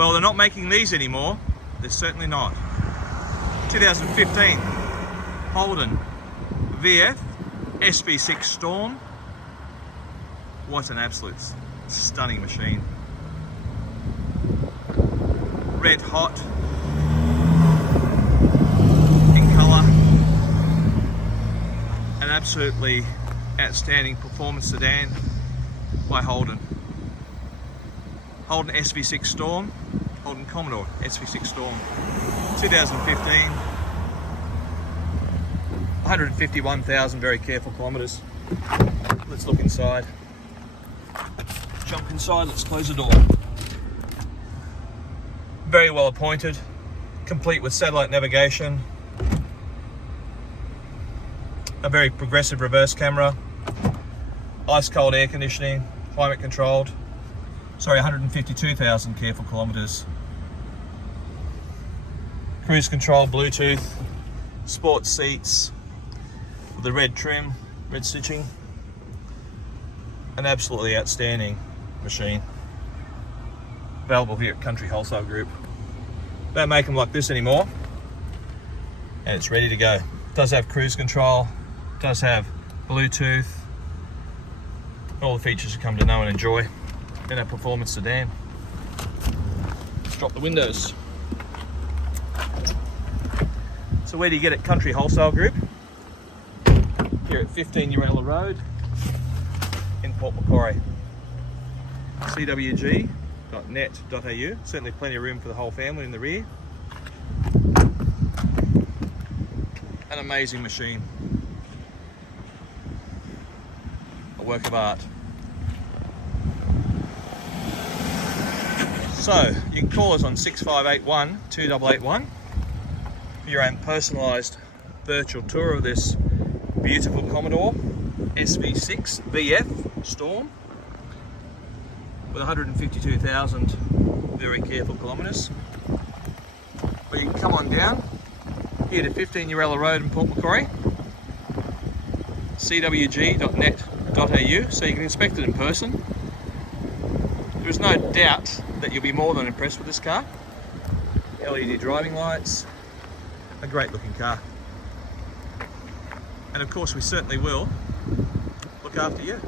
Well, they're not making these anymore. They're certainly not. 2015 Holden VF SV6 Storm. What an absolute stunning machine. Red hot in colour. An absolutely outstanding performance sedan by Holden. Holden SV6 Storm, Holden Commodore SV6 Storm, 2015, 151,000 very careful kilometres. Let's look inside. Jump inside, let's close the door. Very well appointed, complete with satellite navigation, a very progressive reverse camera, ice cold air conditioning, climate controlled. Sorry, 152,000 careful kilometres. Cruise control, Bluetooth, sports seats with the red trim, red stitching. An absolutely outstanding machine. Available here at Country Wholesale Group. Don't make them like this anymore. And it's ready to go. It does have cruise control, does have Bluetooth, all the features you come to know and enjoy in a performance sedan. Let's drop the windows. So where do you get it? Country Wholesale Group, here at 15 Urella Road in Port Macquarie. cwg.net.au, certainly plenty of room for the whole family in the rear. An amazing machine, a work of art. So you can call us on 6581 2881 for your own personalised virtual tour of this beautiful Commodore SV6 VF Storm with 152,000 very careful kilometres. Or you can come on down here to 15 Urella Road in Port Macquarie, cwg.net.au, so you can inspect it in person. There's no doubt that you'll be more than impressed with this car. LED driving lights, a great looking car. And of course we certainly will look after you.